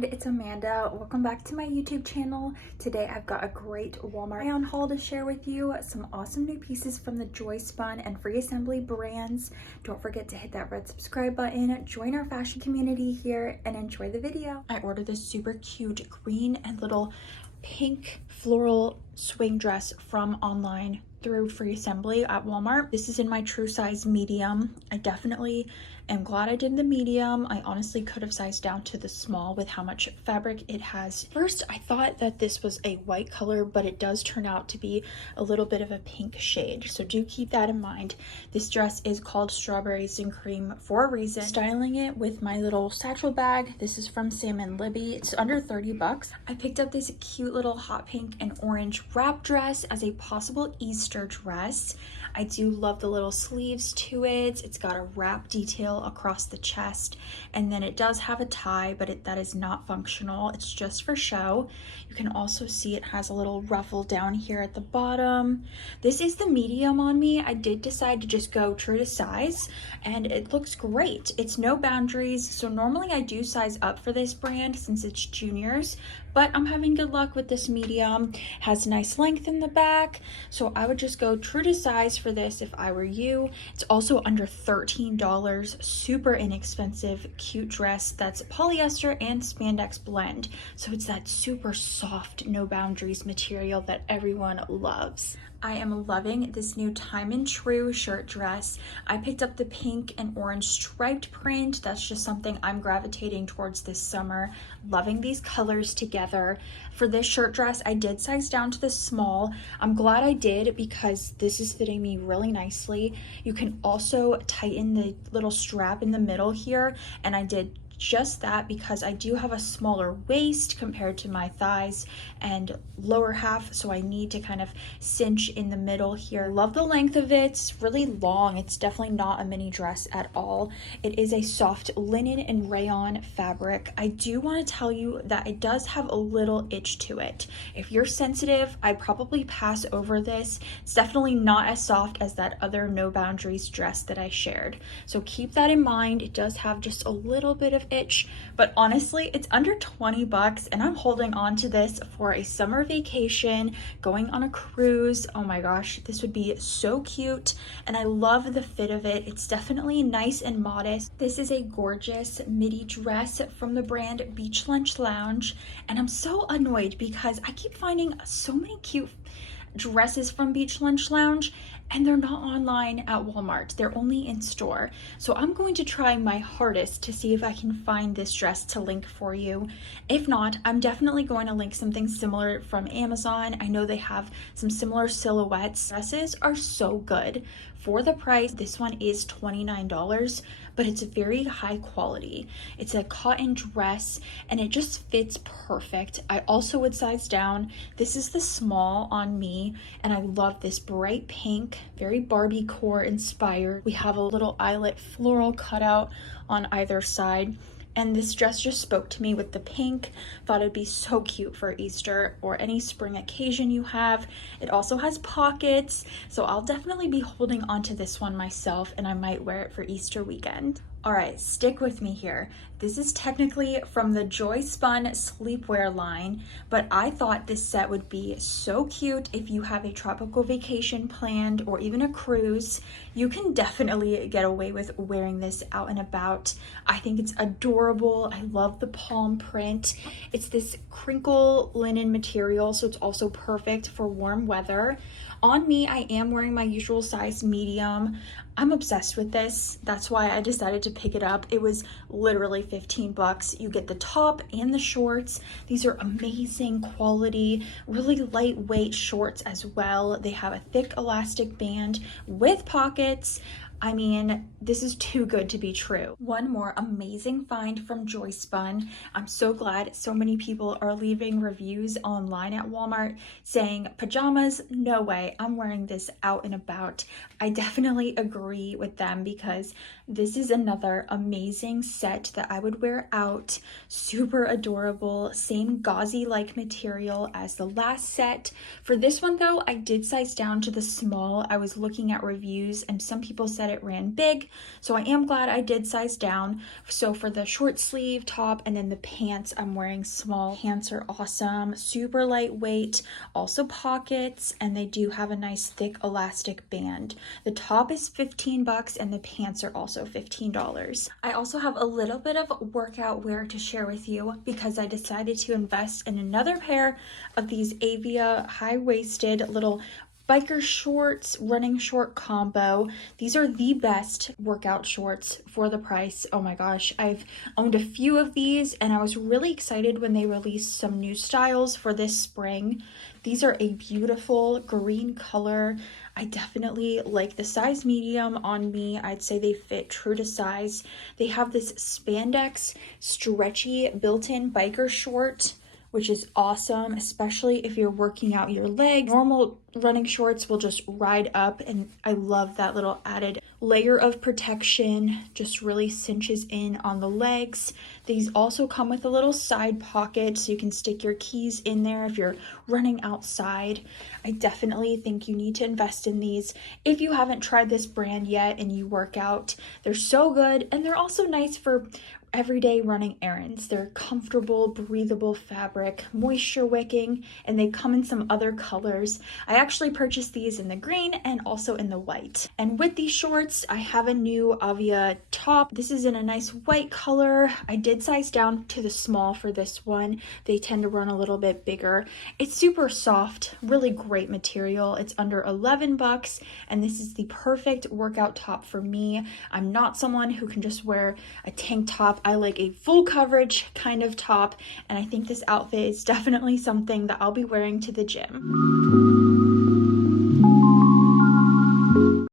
friend, it's Amanda. Welcome back to my YouTube channel. Today I've got a great Walmart rayon haul to share with you. Some awesome new pieces from the Joyspun and Free Assembly brands. Don't forget to hit that red subscribe button, join our fashion community here, and enjoy the video. I ordered this super cute green and little pink floral swing dress from online through Free Assembly at Walmart. This is in my true size medium. I definitely am glad I did the medium. I honestly could have sized down to the small with how much fabric it has. First, I thought that this was a white color, but it does turn out to be a little bit of a pink shade. So do keep that in mind. This dress is called Strawberries and Cream for a reason. Styling it with my little satchel bag. This is from Sam & Libby. It's under 30 bucks. I picked up this cute little hot pink and orange wrap dress as a possible Easter dress. I do love the little sleeves to it. It's got a wrap detail across the chest, and then it does have a tie, but that is not functional. It's just for show. You can also see it has a little ruffle down here at the bottom. This is the medium on me. I did decide to just go true to size, and it looks great. It's no boundaries, so normally I do size up for this brand since it's juniors, but I'm having good luck with this medium. Has nice length in the back, so I would just go true to size for this if I were you. It's also under $13, super inexpensive, cute dress that's polyester and spandex blend, so it's that super soft, no boundaries material that everyone loves. I am loving this new Time and True shirt dress. I picked up the pink and orange striped print. That's just something I'm gravitating towards this summer. Loving these colors together. For this shirt dress, I did size down to the small. I'm glad I did because this is fitting me really nicely. You can also tighten the little strap in the middle here, and I did just that because I do have a smaller waist compared to my thighs and lower half, so I need to kind of cinch in the middle here. Love the length of it. It's really long. It's definitely not a mini dress at all. It is a soft linen and rayon fabric. I do want to tell you that it does have a little itch to it. If you're sensitive, I'd probably pass over this. It's definitely not as soft as that other No Boundaries dress that I shared, so keep that in mind. It does have just a little bit of itch, but honestly it's under 20 bucks, and I'm holding on to this for a summer vacation, going on a cruise. Oh my gosh, this would be so cute, and I love the fit of it. It's definitely nice and modest. This is a gorgeous midi dress from the brand Beach Lunch Lounge, and I'm so annoyed because I keep finding so many cute dresses from Beach Lunch Lounge, and they're not online at Walmart. They're only in store. So I'm going to try my hardest to see if I can find this dress to link for you. If not, I'm definitely going to link something similar from Amazon. I know they have some similar silhouettes. Dresses are so good. For the price, this one is $29, but it's very high quality. It's a cotton dress, and it just fits perfect. I also would size down. This is the small on me, and I love this bright pink, very Barbie core inspired. We have a little eyelet floral cutout on either side. And this dress just spoke to me with the pink. Thought it'd be so cute for Easter or any spring occasion you have. It also has pockets, so I'll definitely be holding onto this one myself, and I might wear it for Easter weekend. All right, stick with me here. This is technically from the Joyspun sleepwear line, but I thought this set would be so cute if you have a tropical vacation planned or even a cruise. You can definitely get away with wearing this out and about. I think it's adorable. I love the palm print. It's this crinkle linen material, so it's also perfect for warm weather. On me, I am wearing my usual size medium. I'm obsessed with this. That's why I decided to pick it up. It was literally 15 bucks. You get the top and the shorts. These are amazing quality, really lightweight shorts as well. They have a thick elastic band with pockets. I mean, this is too good to be true. One more amazing find from Joyspun. I'm so glad so many people are leaving reviews online at Walmart saying, pajamas, no way, I'm wearing this out and about. I definitely agree with them because This is another amazing set that I would wear out. Super adorable, same gauzy-like material as the last set. For this one though, I did size down to the small. I was looking at reviews and some people said it ran big, so I am glad I did size down. So for the short sleeve top and then the pants, I'm wearing small. Pants are awesome, super lightweight, also pockets, and they do have a nice thick elastic band. The top is $15 and the pants are also $15. I also have a little bit of workout wear to share with you because I decided to invest in another pair of these Avia high-waisted little biker shorts, running short combo. These are the best workout shorts for the price. Oh my gosh, I've owned a few of these and I was really excited when they released some new styles for this spring. These are a beautiful green color. I definitely like the size medium on me. I'd say they fit true to size. They have this spandex stretchy built-in biker short, which is awesome, especially if you're working out your legs. Normal running shorts will just ride up, and I love that little added layer of protection, just really cinches in on the legs. These also come with a little side pocket so you can stick your keys in there if you're running outside. I definitely think you need to invest in these if you haven't tried this brand yet and you work out. They're so good, and they're also nice for everyday running errands. They're comfortable, breathable fabric, moisture wicking, and they come in some other colors. I actually purchased these in the green and also in the white. And with these shorts, I have a new Avia top. This is in a nice white color. I did size down to the small for this one. They tend to run a little bit bigger. It's super soft, really great material. It's under $11, and this is the perfect workout top for me. I'm not someone who can just wear a tank top. I like a full coverage kind of top, and I think this outfit is definitely something that I'll be wearing to the gym.